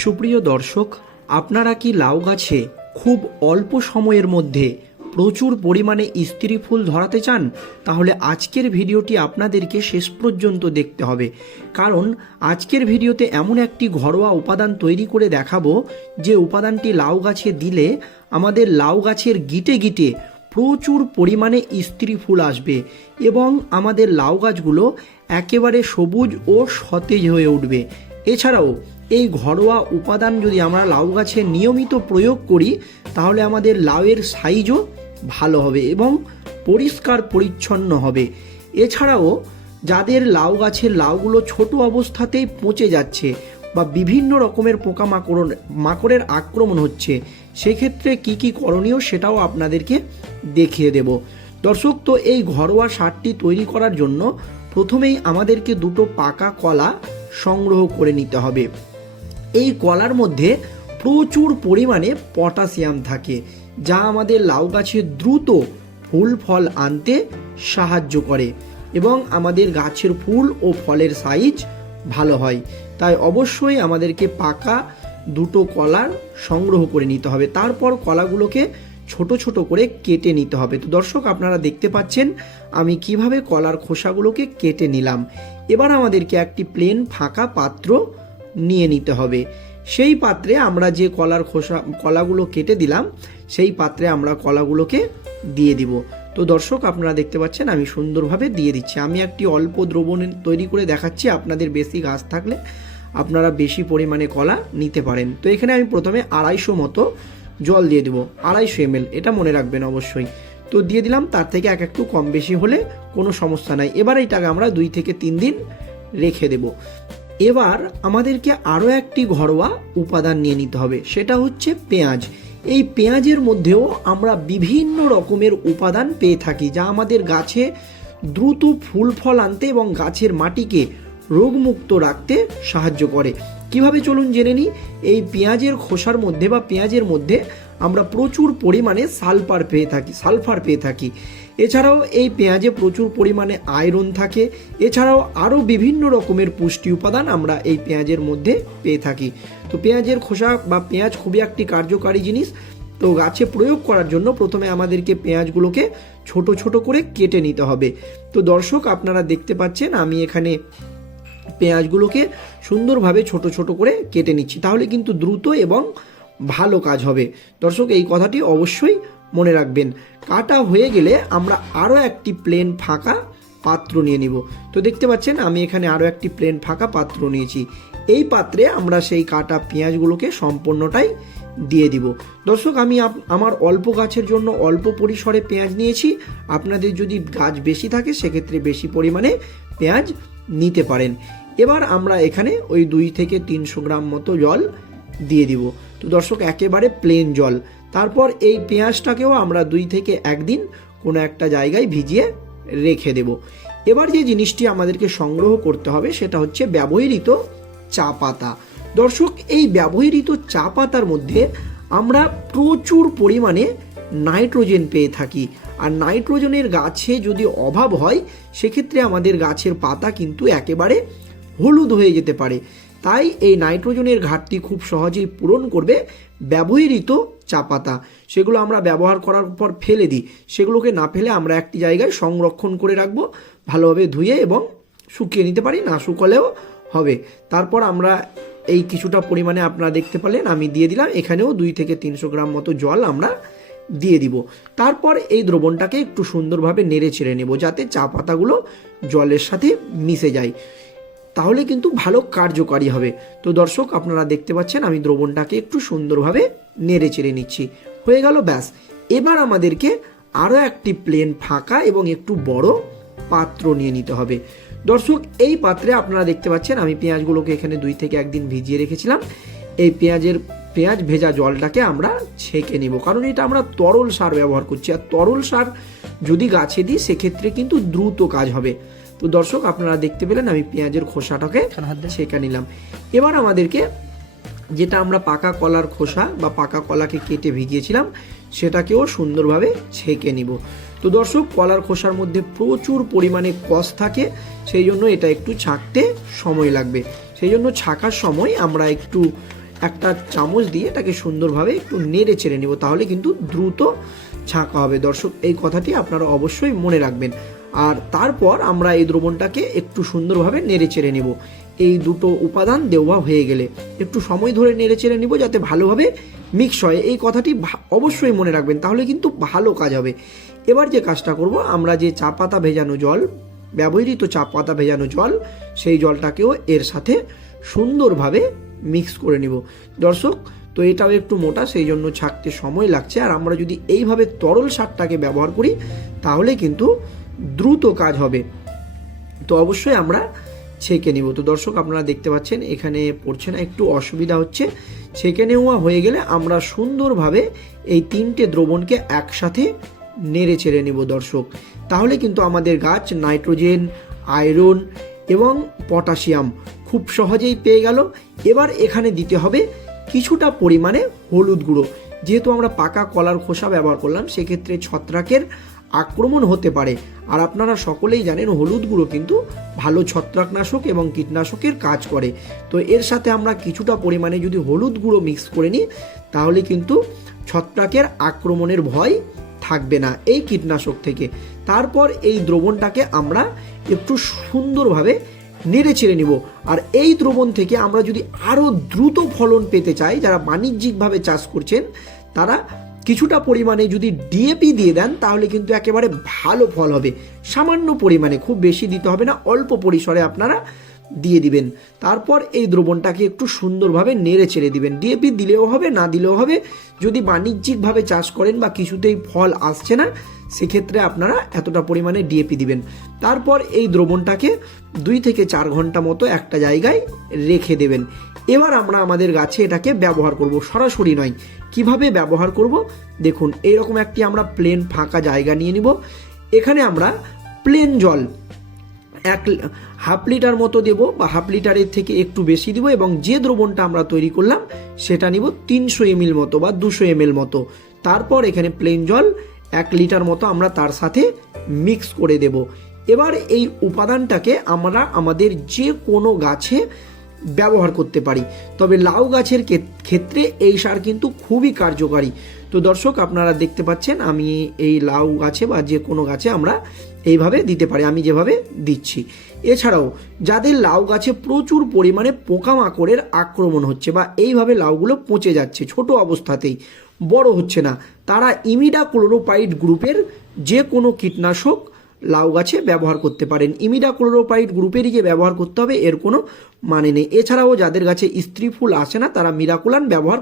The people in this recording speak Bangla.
সুপ্রিয় দর্শক, আপনারা কি লাউ গাছে খুব অল্প সময়ের মধ্যে প্রচুর পরিমাণে স্ত্রী ফুল ধরাতে চান? তাহলে আজকের ভিডিওটি আপনাদেরকে শেষ পর্যন্ত দেখতে হবে। কারণ আজকের ভিডিওতে এমন একটি ঘরোয়া উপাদান তৈরি করে দেখাবো, যে উপাদানটি লাউ গাছে দিলে আমাদের লাউ গাছের গিটে গিটে প্রচুর পরিমাণে স্ত্রী ফুল আসবে এবং আমাদের লাউ গাছগুলো একেবারে সবুজ ও সতেজ হয়ে উঠবে। এছাড়াও এই ঘরোয়া উপাদান যদি আমরা লাউ গাছে নিয়মিত প্রয়োগ করি, তাহলে আমাদের লাউয়ের সাইজও ভালো হবে এবং পরিষ্কার পরিচ্ছন্ন হবে। এছাড়াও যাদের লাউ গাছের লাউগুলো ছোট অবস্থাতেই পচে যাচ্ছে বা বিভিন্ন রকমের পোকামাকড়, মাকড়ের আক্রমণ হচ্ছে, সেক্ষেত্রে কি কি করণীয় সেটাও আপনাদেরকে দেখিয়ে দেব। দর্শক, তো এই ঘরোয়া সারটি তৈরি করার জন্য প্রথমেই আমাদেরকে দুটো পাকা কলা সংগ্রহ করে নিতে হবে। এই কলার মধ্যে প্রচুর পরিমাণে পটাশিয়াম থাকে, যা আমাদের লাউ গাছে দ্রুত ফুল ফল আনতে সাহায্য করে এবং আমাদের গাছের ফুল ও ফলের সাইজ ভালো হয়। তাই অবশ্যই আমাদেরকে পাকা দুটো কলার সংগ্রহ করে নিতে হবে। তারপর কলাগুলোকে ছোট ছোট করে কেটে নিতে হবে। তো দর্শক, আপনারা দেখতে পাচ্ছেন আমি কীভাবে কলার খোসাগুলোকে কেটে নিলাম। এবার আমাদেরকে একটি প্লেন ফাঁকা পাত্র নিয়ে নিতে হবে। সেই পাত্রে আমরা যে কলার খোসা, কলাগুলো কেটে দিলাম, সেই পাত্রে আমরা কলাগুলোকে দিয়ে দিব। তো দর্শক, আপনারা দেখতে পাচ্ছেন আমি সুন্দরভাবে দিয়ে দিচ্ছি। আমি একটি অল্প দ্রবণ তৈরি করে দেখাচ্ছি, আপনাদের বেশি গাছ থাকলে আপনারা বেশি পরিমাণে কলা নিতে পারেন। তো এখানে আমি প্রথমে আড়াইশো মতো জল দিয়ে দেবো, আড়াইশো এম এটা মনে রাখবেন অবশ্যই। তো দিয়ে দিলাম, তার থেকে এক একটু কম বেশি হলে কোনো সমস্যা নাই। এবার এইটাকে আমরা দুই থেকে তিন দিন রেখে দেব। এবার আমাদেরকে আরও একটি ঘরোয়া উপাদান নিয়ে নিতে হবে, সেটা হচ্ছে পেঁয়াজ। এই পেঁয়াজের মধ্যেও আমরা বিভিন্ন রকমের উপাদান পেয়ে থাকি, যা আমাদের গাছে দ্রুত ফুল ফল আনতে এবং গাছের মাটিকে রোগমুক্ত রাখতে সাহায্য করে। কীভাবে চলুন জেনে নিই? এই পেঁয়াজের খোসার মধ্যে বা পেঁয়াজের মধ্যে আমরা প্রচুর পরিমাণে সালফার পেয়ে থাকি, সালফার পেয়ে থাকি। এছাড়াও এই পেঁয়াজে প্রচুর পরিমাণে আয়রন থাকে। এছাড়াও আরও বিভিন্ন রকমের পুষ্টি উপাদান আমরা এই পেঁয়াজের মধ্যে পেয়ে থাকি। তো পেঁয়াজের খোসা বা পেঁয়াজ খুবই একটি কার্যকারী জিনিস। তো গাছে প্রয়োগ করার জন্য প্রথমে আমাদেরকে পেঁয়াজগুলোকে ছোট ছোট করে কেটে নিতে হবে। তো দর্শক, আপনারা দেখতে পাচ্ছেন আমি এখানে পেঁয়াজগুলোকে সুন্দরভাবে ছোট ছোট করে কেটে নিচ্ছি। তাহলে কিন্তু দ্রুত এবং ভালো কাজ হবে। দর্শক, এই কথাটি অবশ্যই মনে রাখবেন। কাটা হয়ে গেলে আমরা আরও একটি প্লেন ফাঁকা পাত্র নিয়ে নিব। তো দেখতে পাচ্ছেন, আমি এখানে আরও একটি প্লেন ফাঁকা পাত্র নিয়েছি। এই পাত্রে আমরা সেই কাটা পেঁয়াজগুলোকে সম্পূর্ণটাই দিয়ে দিব। দর্শক, আমি আমার অল্প গাছের জন্য অল্প পরিসরে পেঁয়াজ নিয়েছি। আপনাদের যদি গাছ বেশি থাকে, সেক্ষেত্রে বেশি পরিমাণে পেঁয়াজ নিতে পারেন। এবার আমরা এখানে ওই দুই থেকে তিনশো গ্রাম মতো জল দিয়ে দিব। তো দর্শক, একেবারে প্লেন জল। তারপর এই পেঁয়াজটাকেও আমরা দুই থেকে একদিন কোনো একটা জায়গায় ভিজিয়ে রেখে দেব। এবার যে জিনিসটি আমাদেরকে সংগ্রহ করতে হবে, সেটা হচ্ছে ব্যবহৃত চা পাতা। দর্শক, এই ব্যবহৃত চা পাতার মধ্যে আমরা প্রচুর পরিমাণে নাইট্রোজেন পেয়ে থাকি। আর নাইট্রোজেনের গাছে যদি অভাব হয়, সেক্ষেত্রে আমাদের গাছের পাতা কিন্তু একেবারে হলুদ হয়ে যেতে পারে। তাই এই নাইট্রোজেনের ঘাটতি খুব সহজেই পূরণ করবে ব্যবহৃত চা পাতা। সেগুলো আমরা ব্যবহার করার পর ফেলে দিই। সেগুলোকে না ফেলে আমরা একটি জায়গায় সংরক্ষণ করে রাখব, ভালোভাবে ধুয়ে এবং শুকিয়ে নিতে পারি, না শুকলেও হবে। তারপর আমরা এই কিছুটা পরিমাণে আপনারা দেখতে পেলেন, আমি দিয়ে দিলাম। এখানেও দুই থেকে তিনশো গ্রাম মতো জল আমরা দিয়ে দিব। তারপর এই দ্রবণটাকে একটু সুন্দরভাবে নেড়ে ছেড়ে নেব, যাতে চা পাতাগুলো জলের সাথে মিশে যায়। তাহলে কিন্তু ভালো কার্যকারী হবে। তো দর্শক, আপনারা দেখতে পাচ্ছেন আমি দ্রবণটাকে একটু সুন্দরভাবে নেড়ে চেড়ে নিচ্ছি। হয়ে গেল, ব্যাস। এবার আমাদেরকে আরও একটি প্লেন ফাঁকা এবং একটু বড় পাত্র নিয়ে নিতে হবে। দর্শক, এই পাত্রে আপনারা দেখতে পাচ্ছেন আমি পেঁয়াজগুলোকে এখানে দুই থেকে একদিন ভিজিয়ে রেখেছিলাম। এই পেঁয়াজের পেঁয়াজ ভেজা জলটাকে আমরা ছেঁকে নেব। কারণ এটা আমরা তরল সার ব্যবহার করছি। আর তরল সার যদি গাছে দিই, সেক্ষেত্রে কিন্তু দ্রুত কাজ হবে। তো দর্শক আপনারা দেখতে পেলেন আমি পেঁয়াজের খোসাটাকে ছেঁকে নিলাম। এবার আমাদেরকে যেটা আমরা পাকা কলার খোসা বা পাকা কলাকে কেটে ভিজিয়েছিলাম সেটাকেও সুন্দরভাবে ছেঁকে নিব। তো দর্শক কলার খোসার মধ্যে প্রচুর পরিমাণে কষ থাকে সেই জন্য এটা একটু ছাঁকতে সময় লাগবে। সেই জন্য ছাঁকার সময় আমরা একটু একটা চামচ দিয়ে এটাকে সুন্দরভাবে একটু নেড়ে চেড়ে নেব তাহলে কিন্তু দ্রুত ছাঁকা হবে। দর্শক এই কথাটি আপনারা অবশ্যই মনে রাখবেন। আর তারপর আমরা এই দ্রবণটাকে একটু সুন্দরভাবে নেড়ে চেড়ে নেব। এই দুটো উপাদান দেওয়া হয়ে গেলে একটু সময় ধরে নেড়ে চেড়ে নিব যাতে ভালোভাবে মিক্স হয়। এই কথাটি অবশ্যই মনে রাখবেন, তাহলে কিন্তু ভালো কাজ হবে। এবার যে কাজটা করব, আমরা যে চা পাতা ভেজানো জল, ব্যবহৃত চা পাতা ভেজানো জল, সেই জলটাকেও এর সাথে সুন্দরভাবে মিক্স করে নিব। দর্শক, তো এটাও একটু মোটা, সেই জন্য ছাকতে সময় লাগছে। আর আমরা যদি এইভাবে তরল শাকটাকে ব্যবহার করি, তাহলে কিন্তু দ্রুত কাজ হবে। তো অবশ্যই আমরা ছেঁকে নেব। তো দর্শক, আপনারা দেখতে পাচ্ছেন, এখানে পড়ছে না, একটু অসুবিধা হচ্ছে। ছেঁকে নেওয়া হয়ে গেলে আমরা সুন্দরভাবে এই তিনটে দ্রবণকে একসাথে নেড়ে চেড়ে নেব দর্শক। তাহলে কিন্তু আমাদের গাছ নাইট্রোজেন, আয়রন এবং পটাশিয়াম খুব সহজেই পেয়ে গেল। এবার এখানে দিতে হবে কিছুটা পরিমাণে হলুদ গুঁড়ো। যেহেতু আমরা পাকা কলার খোসা ব্যবহার করলাম, সেক্ষেত্রে ছত্রাকের আক্রমণ হতে পারে। আর আপনারা সকলেই জানেন, হলুদ গুঁড়ো কিন্তু ভালো ছত্রাকনাশক এবং কীটনাশকের কাজ করে। তো এর সাথে আমরা কিছুটা পরিমাণে যদি হলুদ গুঁড়ো মিক্স করে নিই, তাহলে কিন্তু ছত্রাকের আক্রমণের ভয় থাকবে না এই কীটনাশক থেকে। তারপর এই দ্রবণটাকে আমরা একটু সুন্দরভাবে নেড়ে ছেড়ে নিব। আর এই দ্রবণ থেকে আমরা যদি আরও দ্রুত ফলন পেতে চাই, যারা বাণিজ্যিকভাবে চাষ করছেন, তারা কিছুটা পরিমাণে যদি ডিএপি দিয়ে দেন, তাহলে কিন্তু একেবারে ভালো ফল হবে। সামান্য পরিমাণে, খুব বেশি দিতে হবে না, অল্প পরিসরে আপনারা দিয়ে দিবেন। তারপর এই দ্রবণটাকে একটু সুন্দরভাবে নেড়ে ছেড়ে দিবেন। ডিএপি দিলেও হবে, না দিলেও হবে। যদি বাণিজ্যিকভাবে চাষ করেন বা কিছুতেই ফল আসছে না সেক্ষেত্রে আপনারা এতটা পরিমাণে ডিএপি দিবেন। তারপর এই দ্রবণটাকে দুই থেকে চার ঘণ্টা মতো একটা জায়গায় রেখে দেবেন। এবার আমরা আমাদের গাছে এটাকে ব্যবহার করব। সরাসরি নয়, কীভাবে ব্যবহার করব? দেখুন, এইরকম একটি আমরা প্লেন ফাঁকা জায়গা নিয়ে নিব। এখানে আমরা প্লেন জল এক হাফ লিটার মতো দেব বা হাফ লিটারের থেকে একটু বেশি দিব এবং যে দ্রবণটা আমরা তৈরি করলাম, সেটা নিব তিনশো এমএল মতো বা দুশো এমএল মতো। তারপর এখানে প্লেন জল এক লিটার মতো আমরা তার সাথে মিক্স করে দেব। এবার এই উপাদানটাকে আমরা আমাদের যে কোনো গাছে ব্যবহার করতে পারি। তবে লাউ গাছের ক্ষেত্রে এই সার কিন্তু খুবই কার্যকারী। তো দর্শক, আপনারা দেখতে পাচ্ছেন, আমি এই লাউ গাছে বা যে কোনো গাছে আমরা এইভাবে দিতে পারি, আমি যেভাবে দিচ্ছি। এছাড়াও যাদের লাউ গাছে প্রচুর পরিমাণে পোকামাকড়ের আক্রমণ হচ্ছে বা এইভাবে লাউগুলো পচে যাচ্ছে ছোট অবস্থাতেই, বড় হচ্ছে না, তারা ইমিডা ক্লোরোপাইড গ্রুপের যে কোনো কীটনাশক লাউ গাছে ব্যবহার করতে পারেন। ইমিডা ক্লোরোপাইড গ্রুপেরই যে ব্যবহার করতে হবে, এর কোনো মানে নেই। এছাড়াও যাদের গাছে স্ত্রী ফুল আসে না, তারা মিরাকুলান ব্যবহার